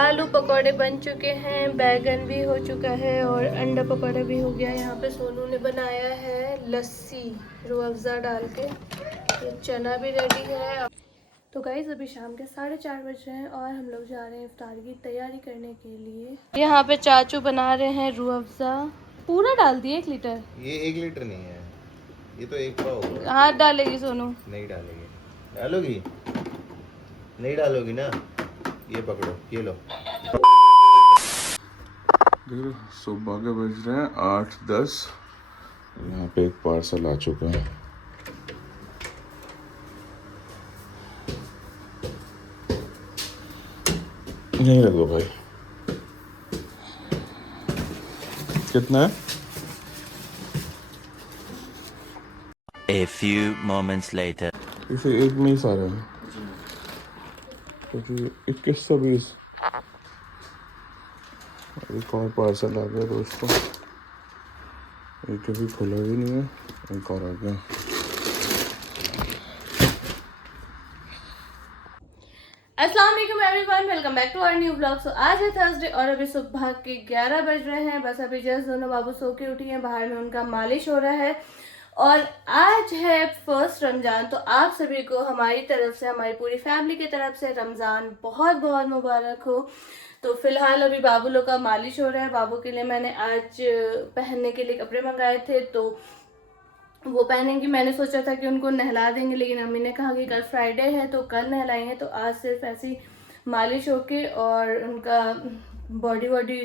आलू पकौड़े बन चुके हैं, बैगन भी हो चुका है और अंडा पकौड़ा भी हो गया। यहाँ पे सोनू ने बनाया है लस्सी रूह अफ़ज़ा डाल के। ये चना भी रेडी है। तो गाइस अभी शाम के 4:30 बज रहे हैं और हम लोग जा रहे हैं इफ्तार की तैयारी करने के लिए। यहाँ पे चाचू बना रहे हैं रूह अफ़ज़ा। पूरा डाल दिए 1 लीटर। ये 1 लीटर नहीं है, ये तो 1 पाव होगा। हाथ डालेगी सोनू? नहीं डालेगी। डालोगी? नहीं डालोगी ना? ये पकड़ो, ये लो। सुबह के बज रहे हैं 8:10। यहाँ पे एक पार्सल आ चुका है। यहीं रख दो भाई। कितना है? A few moments later. इसे एक में ही सारे हैं क्योंकि 2120। एक और पार्सल आ गया दोस्तों, एक अभी खुला भी नहीं है, एक और आ गया। अस्सलाम वालेकुम everyone, welcome back to our new blog. So आज है थर्सडे और अभी सुबह के 11 बज रहे हैं। बस अभी जस्ट दोनों बाबू सो के उठी हैं, बाहर में उनका मालिश हो रहा है और आज है फर्स्ट रमज़ान। तो आप सभी को हमारी तरफ से, हमारी पूरी फैमिली की तरफ से रमज़ान बहुत बहुत मुबारक हो। तो फिलहाल अभी बाबू लोग का मालिश हो रहा है। बाबू के लिए मैंने आज पहनने के लिए कपड़े मंगाए थे तो वो पहनेंगे। मैंने सोचा था कि उनको नहला देंगे, लेकिन अम्मी ने कहा कि कल फ्राइडे है तो कल नहलाएंगे। तो आज सिर्फ ऐसी मालिश होके और उनका बॉडी वॉडी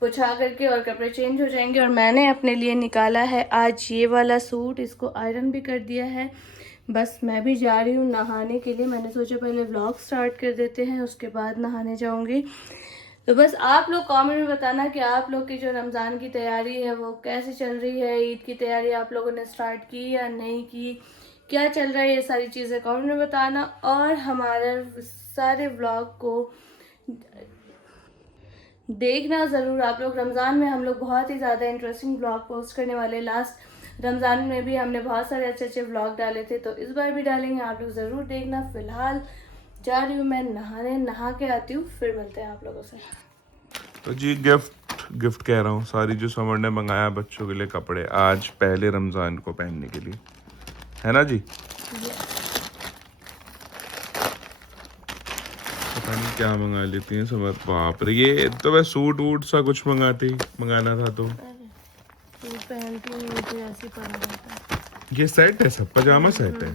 पुछा करके और कपड़े चेंज हो जाएंगे। और मैंने अपने लिए निकाला है आज ये वाला सूट, इसको आयरन भी कर दिया है। बस मैं भी जा रही हूँ नहाने के लिए। मैंने सोचा पहले व्लॉग स्टार्ट कर देते हैं, उसके बाद नहाने जाऊँगी। तो बस आप लोग कमेंट में बताना कि आप लोग की जो रमज़ान की तैयारी है वो कैसे चल रही है। ईद की तैयारी आप लोगों ने स्टार्ट की या नहीं की, क्या चल रहा है, ये सारी चीज़ें कमेंट में बताना। और हमारे सारे व्लॉग को देखना ज़रूर आप लोग। रमज़ान में हम लोग बहुत ही ज़्यादा इंटरेस्टिंग व्लॉग पोस्ट करने वाले। लास्ट रमज़ान में भी हमने बहुत सारे अच्छे अच्छे व्लॉग डाले थे, तो इस बार भी डालेंगे, आप लोग ज़रूर देखना। फ़िलहाल जा रही हूँ मैं नहाने, नहा के आती हूँ, फिर मिलते हैं आप लोगों से। तो जी गिफ्ट कह रहा हूँ, सारी जो समर ने मंगाया बच्चों के लिए कपड़े आज पहले रमज़ान को पहनने के लिए, है ना जी? पता नहीं क्या मंगा लेती हैं समर। बाप रे, ये तो वह सूट वूट सा कुछ मंगाना था तो पहनती नहीं तो ऐसे पड़ा रहता है। ये सेट है, सब पजामा सेट है।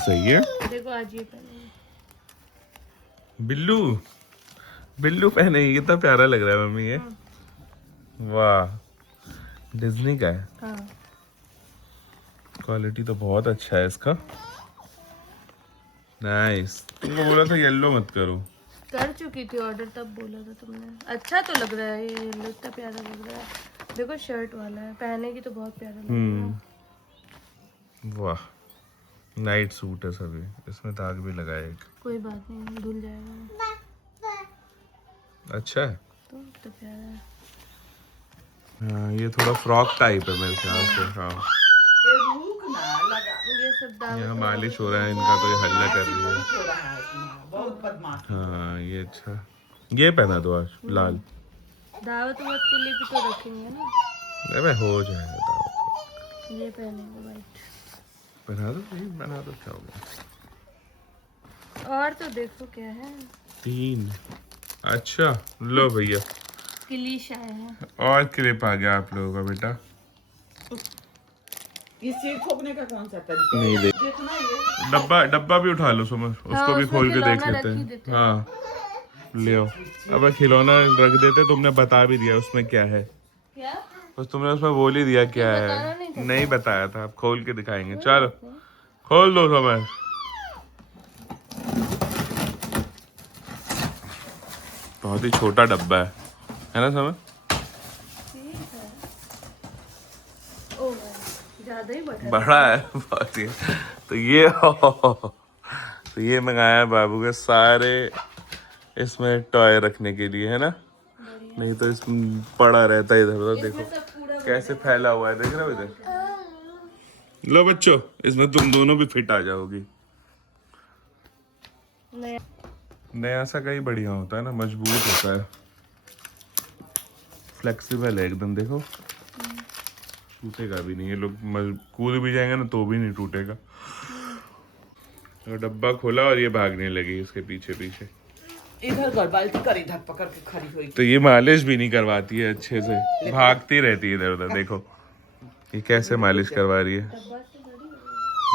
सही है। देखो आज ये पहने बिल्लू पहने, कितना प्यारा लग रहा है मम्मी ये। वाह, डिज्नी का है। हाँ। क्वालिटी तो बहुत अच्छा है इसका। नाइस। तुमको बोला था येलो मत करो। कर चुकी थी ऑर्डर, तब बोला था तुमने। अच्छा तो लग रहा है ये, इतना प्यारा लग रहा है। देखो शर्ट वाला है, पहने की तो बहुत प्यारा लग रहा है। वाह, नाइट सूट है सभी, इसमें दाग भी लगा है एक। कोई बात नहीं, धुल जाएगा। अच्छा है तो प्यारा है। हाँ, ये थोड़ा फ्रॉक टाइप है मेरे ख्याल से। हाँ, ये सब यहाँ मालिश हो रहा है इनका, तो ये हल्ला कर रही है। हाँ ये अच्छा, ये पहना दो आज लाल। दावत के लिए भी तो रखेंगे ना। अरे हो जाएगा दावत। ये पहनेंगे वाइट। पहना दो क्या होगा। और तो देखो क्या है। 3। अच्छा लो भैया, क्लिश आया है और क्लिप आ गया आप लोगों का बेटा। इसे ठोकने का कौन सा तरीका नहीं देख, देखना ये डब्बा भी उठा लो समझ, उसको भी खोल के देख लेते हैं। हाँ ले आओ। अब खिलौना रख देते, तुमने बता भी दिया उसमें क्या है। क्या? बस तुमने उसमें बोल ही दिया क्या है। नहीं बताया था, अब खोल के दिखाएंगे। चलो खोल दो समय। बहुत ही छोटा डब्बा है ना समय? ज्यादा ही बड़ा है बहुत ही। तो ये मंगाया बाबू के सारे इसमें टॉय रखने के लिए, है ना? नहीं तो इसमें पड़ा रहता है इधर उधर। देखो कैसे फैला हुआ है, देख रहे हो इधर। लो बच्चों, इसमें तुम दोनों भी फिट आ जाओगी। नया सा का ही बढ़िया होता है ना, मजबूत होता है, फ्लेक्सिबल है एकदम। देखो टूटेगा भी नहीं, ये लोग कूद भी जाएंगे ना तो भी नहीं टूटेगा। तो डब्बा खोला और ये भागने लगी इसके पीछे पीछे। इधर कर, बाल्टी कर, इधर पकड़ के खड़ी हुई। तो ये मालिश भी नहीं करवाती है अच्छे से, भागती रहती है इधर उधर। देखो ये कैसे मालिश करवा रही है,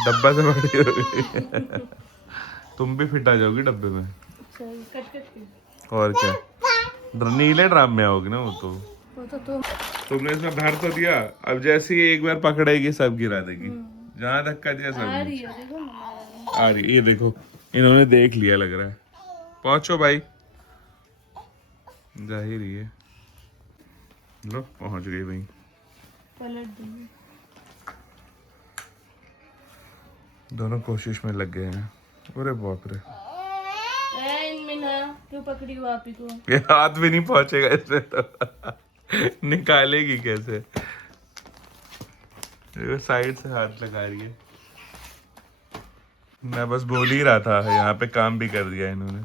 डब्बा से बड़ी हो गई। तुम भी फिट आ जाओगी डब्बे में। और क्या, नीले ड्राम में आओगी ना वो तो। तुमने इसमें भर तो दिया, अब जैसे ही एक बार पकड़ेगी सब गिरा देगी, जहाँ धक्का दिया सब आ रही है। ये देखो इन्होंने देख लिया लग रहा है। पहुंचो भाई, जाहिर ही है। लो पहुंच गई भाई। दोनों कोशिश में लग गए हैं। अरे बाप रे, क्यों पकड़ी हो आप ही को? ये हाथ भी नहीं पहुंचेगा इसमें तो निकालेगी कैसे? साइड से हाथ लगा रही है। मैं बस बोल ही रहा था, यहाँ पे काम भी कर दिया इन्होंने।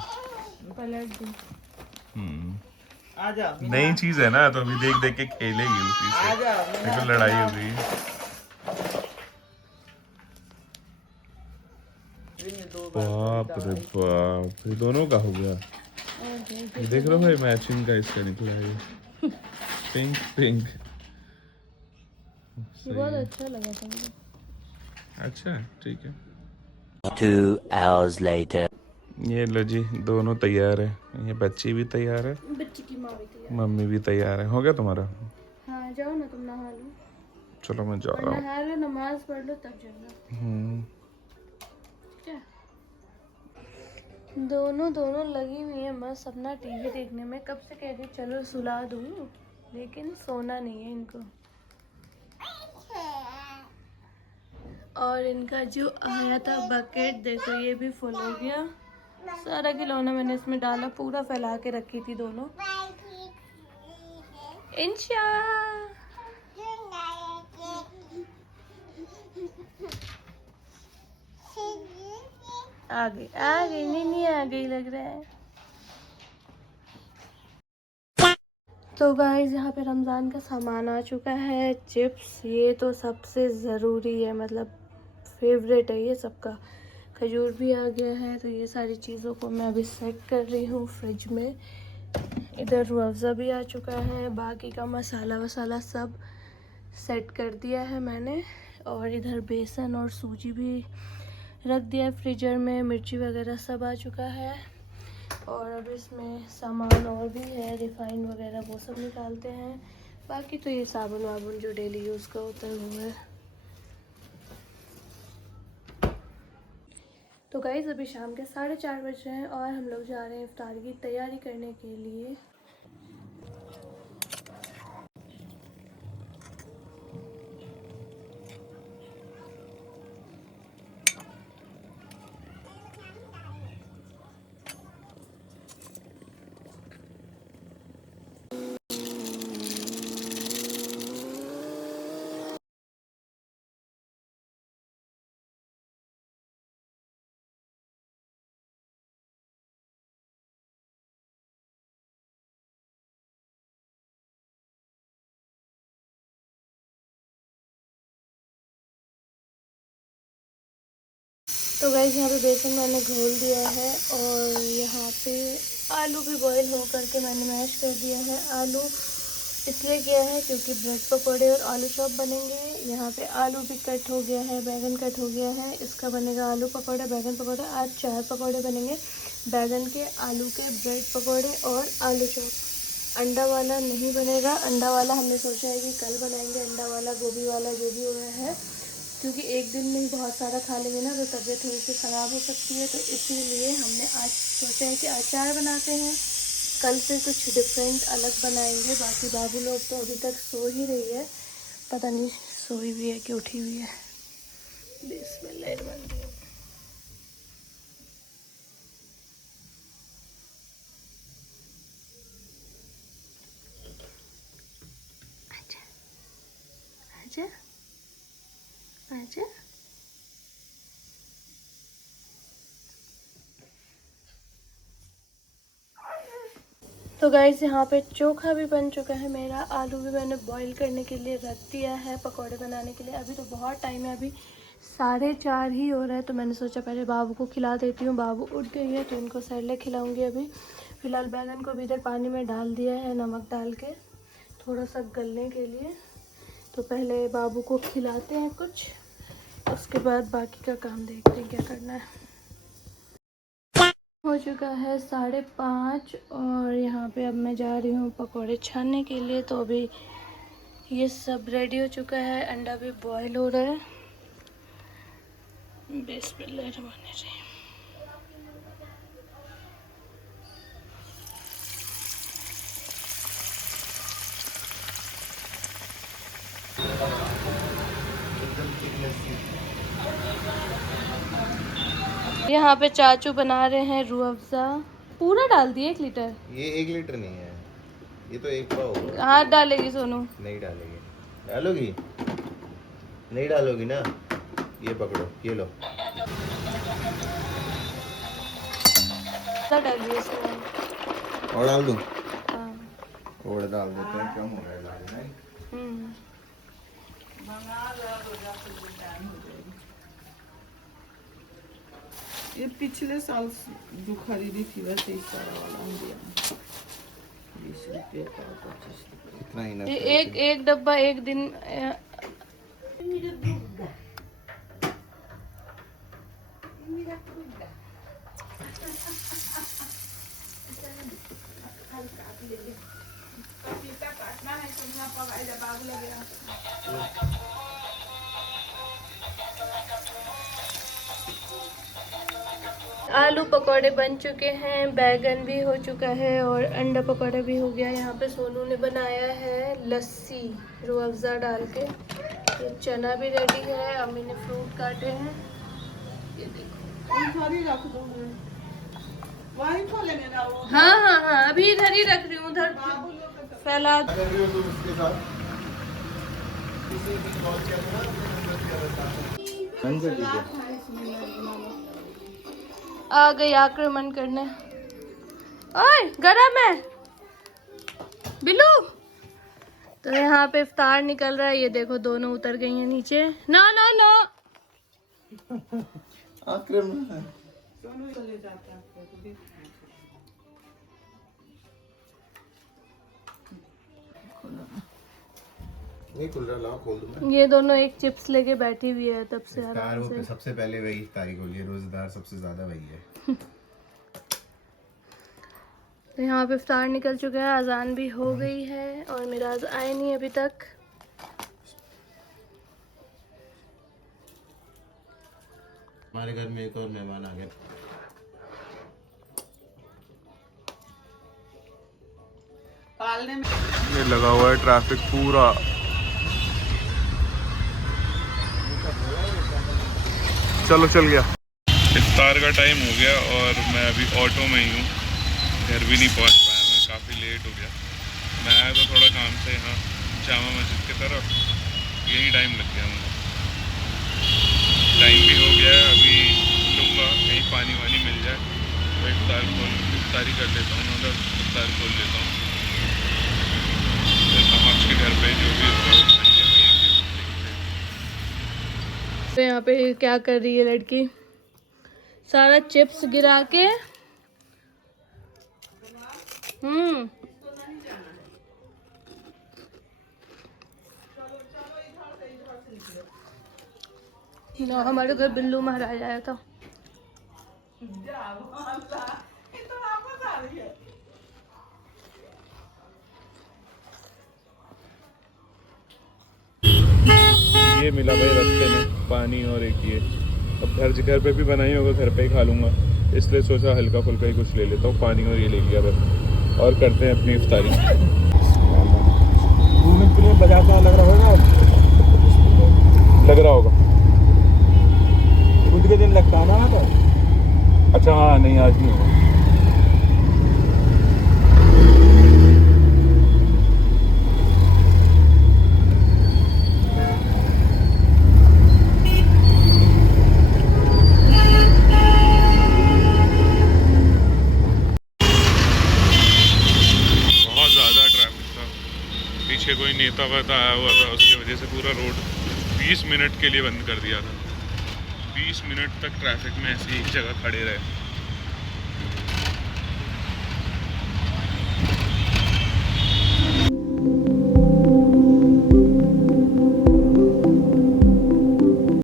पलट दी। आ जा, नई चीज है ना, तो अभी देख देख के खेलेगी उसी से। आ जा। देखो लड़ाई हो गई। बाप रे बाप, ये दोनों का हो गया। ये देख रहे हो भाई, मैचिंग का इसका निकला है ये। Pink pink. ये बहुत अच्छा लगा था मुझे। अच्छा ठीक है। 2 hours later. ये लो जी, दोनों तैयार है। ये बच्ची भी तैयार है, बच्ची की माँ भी तैयार। मम्मी भी तैयार है। हो गया तुम्हारा? हाँ जाओ ना, तुम नहा लो। चलो मैं जा रहा हूँ। नहा लो, नमाज पढ़ लो, तब जाना। क्या दोनों लगी हुई है मस्त अपना टीवी देखने में। कब से कह रही चलो सुला दूँ, लेकिन सोना नहीं है इनको। और इनका जो आया था बकेट, देखो ये भी फुल हो गया। सारा खिलौना मैंने इसमें डाला, पूरा फैला के रखी थी दोनों। इंशा आ गई नीनी आ गई लग रहा है। तो गाइस यहाँ पे रमज़ान का सामान आ चुका है। चिप्स, ये तो सबसे ज़रूरी है, मतलब फेवरेट है ये सबका। खजूर भी आ गया है। तो ये सारी चीज़ों को मैं अभी सेट कर रही हूँ फ्रिज में। इधर रूह अफ़ज़ा भी आ चुका है, बाकी का मसाला वसाला सब सेट कर दिया है मैंने। और इधर बेसन और सूजी भी रख दिया है फ्रीजर में, मिर्ची वगैरह सब आ चुका है। और अब इसमें सामान और भी है, रिफाइन वगैरह वो सब निकालते हैं। बाकी तो ये साबुन वाबुन जो डेली यूज़ का होता है वो है। तो गाइस अभी शाम के 4:30 बज रहे हैं और हम लोग जा रहे हैं इफ्तार की तैयारी करने के लिए। तो गाइस यहाँ पे बेसन मैंने घोल दिया है और यहाँ पे आलू भी बॉईल हो करके मैंने मैश कर दिया है। आलू इसलिए किया है क्योंकि ब्रेड पकोड़े और आलू चॉप बनेंगे। यहाँ पे आलू भी कट हो गया है, बैगन कट हो गया है। इसका बनेगा आलू पकोड़े, बैगन पकोड़े। आज 4 पकोड़े बनेंगे, बैगन के, आलू के, ब्रेड पकोड़े और आलू चॉप। अंडा वाला नहीं बनेगा। अंडा वाला हमने सोचा है कि कल बनाएंगे, अंडा वाला, गोभी वाला, जो भी हो रहा है, क्योंकि एक दिन में ही बहुत सारा खा लेंगे ना तो तबीयत थोड़ी सी ख़राब हो सकती है। तो इसीलिए हमने आज सोचा है कि अचार बनाते हैं, कल से कुछ डिफरेंट अलग बनाएंगे। बाकी बाबू लोग तो अभी तक सो ही रही है, पता नहीं सोई भी है कि उठी हुई है। बिस्मिल्लाह। आजा आजा। तो गाइस यहाँ पे चोखा भी बन चुका है मेरा, आलू भी मैंने बॉईल करने के लिए रख दिया है पकौड़े बनाने के लिए। अभी तो बहुत टाइम है, अभी 4:30 ही हो रहा है, तो मैंने सोचा पहले बाबू को खिला देती हूँ। बाबू उठ गई है तो इनको सैरले खिलाऊंगी। अभी फ़िलहाल बैगन को भी इधर पानी में डाल दिया है नमक डाल के, थोड़ा सा गलने के लिए। तो पहले बाबू को खिलाते हैं कुछ, उसके बाद बाकी का काम देखते हैं क्या करना है। हो चुका है 5:30 और यहाँ पे अब मैं जा रही हूँ पकोड़े छानने के लिए। तो अभी ये सब रेडी हो चुका है, अंडा भी बॉईल हो रहा है। बिस्मिल्लाहिर्रहमानिर्रहीम। यहाँ पे चाचू बना रहे हैं रूह अफ़ज़ा। पूरा डाल दिए 1 लीटर? ये 1 लीटर नहीं है, ये तो 1 पाव होगा। हाथ डालेगी सोनू? नहीं डालेगी। डालोगी? नहीं डालोगी ना? ये पकड़ो, ये लो। डालिए इसमें। और डाल दूँ? हाँ। और डाल देते हैं, कम हो रहा है नहीं? ये पिछले साल जो खरीदी थी वैसे ही सारा वाला हम दिया 20 रुपये का 25 रुपये। इतना ही ना। ये एक डब्बा एक दिन आलू पकौड़े बन चुके हैं, बैगन भी हो चुका है और अंडा पकौड़ा भी हो गया। यहाँ पे सोनू ने बनाया है लस्सी रूह अफ़ज़ा डाल के। ये चना भी रेडी है, अम्मी ने फ्रूट काटे हैं, ये देखो। सारी रख दो वहीं खोलेंगे ना वो। हाँ हाँ हाँ, अभी इधर ही रख रही हूँ, उधर फैला। आ गई आक्रमण करने। ओए गरम है बिल्लू। तो यहाँ पे इफ्तार निकल रहा है, ये देखो दोनों उतर गई हैं नीचे। ना ना ना आक्रमण है। नहीं खुल रहा, लाओ खोल दूं मैं। ये दोनों एक चिप्स लेके बैठी हुई है तब से इफ्तार आराम वो से। सबसे पहले वही इफ्तारी को लिए, रोजेदार सबसे ज्यादा वही है। तो यहाँ पे इफ्तार निकल चुका है, अजान भी हो गई है और मिराज आए नहीं अभी तक। हमारे घर में एक और मेहमान आ गए। पालने में ये लगा हुआ है ट्रैफिक पूरा। चलो चल गया। इफ्तार का टाइम हो गया और मैं अभी ऑटो में ही हूँ, घर भी नहीं पहुँच पाया मैं, काफ़ी लेट हो गया। मैं आया तो थोड़ा काम से यहाँ जामा मस्जिद की तरफ, यही टाइम लग गया मुझे। टाइम भी हो गया है, अभी लूँगा कहीं पानी वानी मिल जाए तो इफ्तारी कर लेता हूँ, उधर इफ्तार खोल लेता हूँ, फिर पहुँच के घर पे जो भी तो यहाँ पे क्या कर रही है लड़की, सारा चिप्स गिरा के। ना हमारे घर बिल्लू महाराज आया था। ये मिला भाई रास्ते में पानी और एक ये। अब घर पे भी बनाई होगा, घर पे ही खा लूँगा, इसलिए सोचा हल्का फुल्का ही कुछ ले लेता हूँ। पानी और ये ले लिया बस, और करते हैं अपनी इफ्तारी। बजाता लग रहा होगा, लग रहा होगा खुद के दिन लगता है ना तो। अच्छा हाँ, नहीं आज नहीं होगा। पीछे कोई नेता वेता आया हुआ था, उसकी वजह से पूरा रोड 20 मिनट के लिए बंद कर दिया था। 20 मिनट तक ट्रैफिक में ऐसे ही एक जगह खड़े रहे।